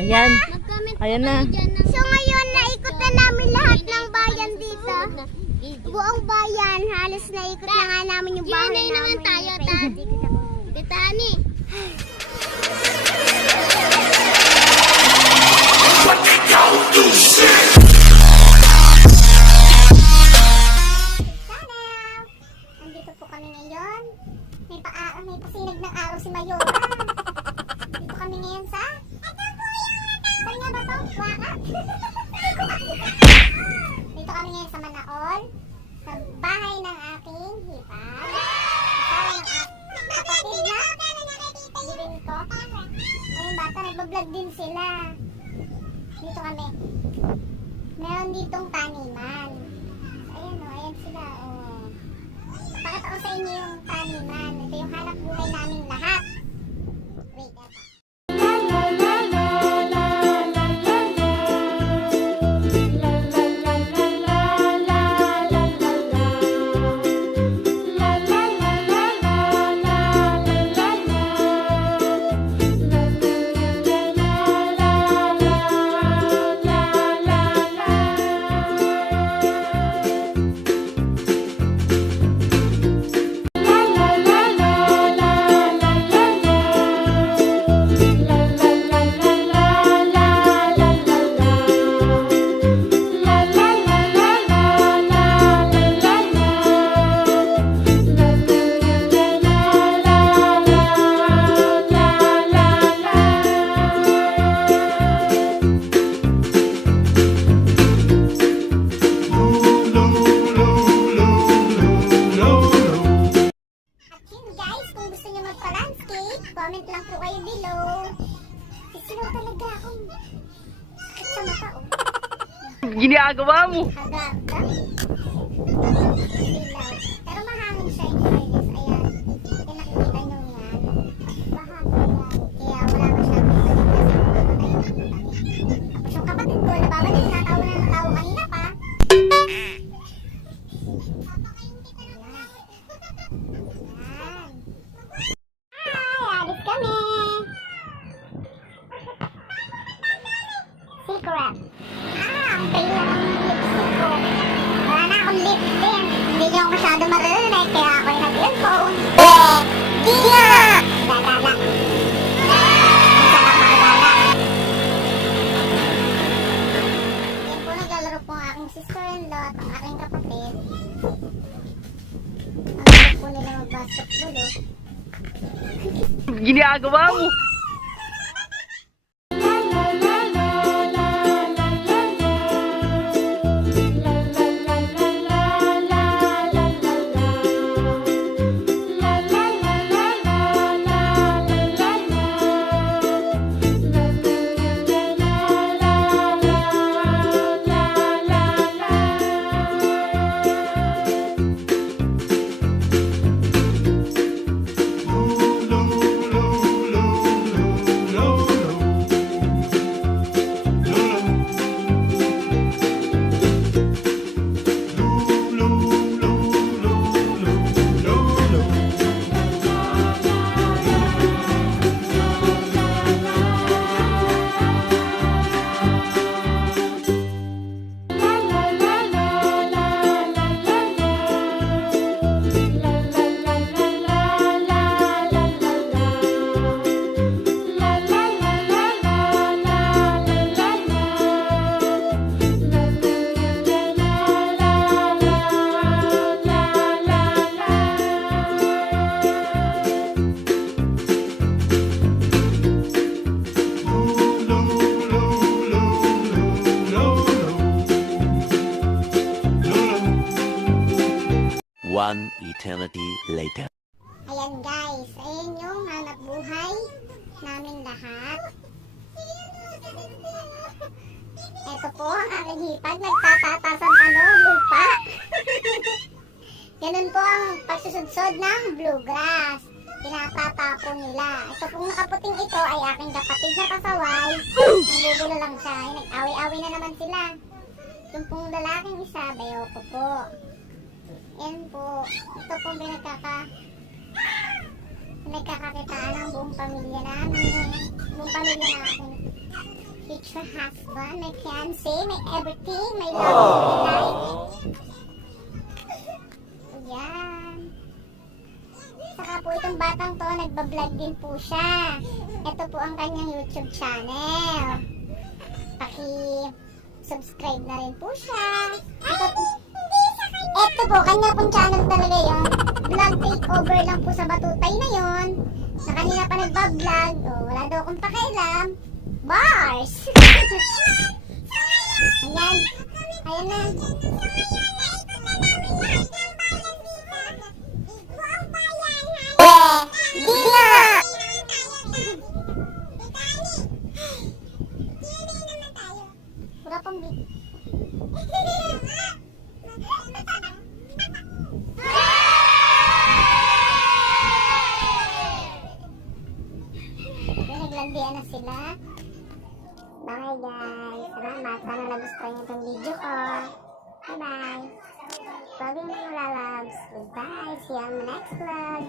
Ayan. Mag-comment Ayan na. So ngayon, naikot na namin lahat ng bayan dito. Buong bayan, halos naikot na nga namin yung bahay namin. Naman tayo, Tita Ani. Nandito po kami ngayon. May pasinag ng araw si Mayora. Dito kami ngayon sa... Saan nga ba ito? Waka? Dito kami ngayon sa Manaon. Sa bahay ng aking hipag. Kasama ng kapatid na bilin ko. Ayun bata, nagbablog din sila. Dito kami. Meron ditong taniman. Ayan o, ayan sila o. Pakita ko sa inyo yung taniman. Ito yung hanap buhay namin lahat. Wait, eto. Comment lang po kayo below. Sisilaw talaga akong sakit sa mata oh. Ginagawa mo. Hagata. Silaw. Pero mahangin siya in fairness. Ayan. Kaya nakikita nyo yan. Mahangin yan. Kaya wala masyadong balik kasi tapos yung kapatid ko, nababalik, natawa na natawa kanina pa. Secret. Ang tayo ng lipstick ko. Wala na akong lipstick. Hindi niyo ako masyado maririnig kaya ako'y nag-earphone. Di nga! Dadala. Minsan ako makadala. Yan po naglalaro po ang aking sister-in-law at ang aking kapatid. Ang gusto po nila mag-basketball oh. Ginagawa mo. One eternity later. Ayan guys, ayan yung hanap buhay namin lahat. Ito po ang aking hipag, nagtatatasan lupa. Ganun po ang pagsusudsod ng bluegrass. Pinatatapon nila. Ito pong nakaputing ito ay aking kapatid na pasaway. Nagbubulo lang siya. Nag-away-away na naman sila. Yung pong lalaking isa, bayo ko po. Yan po. Ito pong pinagkakakitaan ng buong pamilya namin. Buong pamilya namin. future husband, may fiancé, may everything, may love, may life. Ayan. Saka po itong batang to, nagbablog din po siya. Ito po ang kanyang YouTube channel. Paki-subscribe na rin po siya. Ito po, kanya pong channel talaga yun. Vlog takeover lang po sa Batutay na yun. Na kanina pa nagbablog. Oh, wala daw akong pakialam. Bars! Ayan. Ayan na. Di nga! Wala pang naglandian na sila. Bye guys. Salamat. Sana nagustuhan niyo itong video ko. Bye bye. Love you mga lalabs. Goodbye. See you on the next vlog.